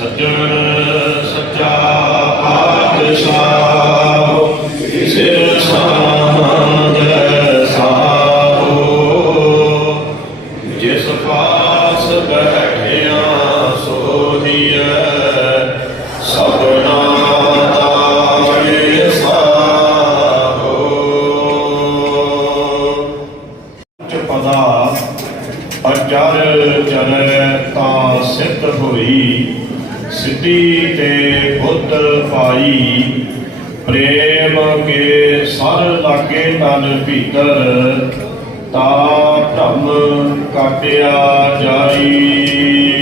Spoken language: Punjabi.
ਸੱਜਣ ਸੱਚਾ ਪਾਤਸ਼ਾਹ। ਸਿੱਧੀ ਤੇ ਬੁੱਧ ਪਾਈ ਪ੍ਰੇਮ ਕੇ ਸਰ ਲਾਗੇ ਤਨ ਭੀਤਰ ਤਾ ਧੰਮ ਕਾਟਿਆ ਜਾਈ।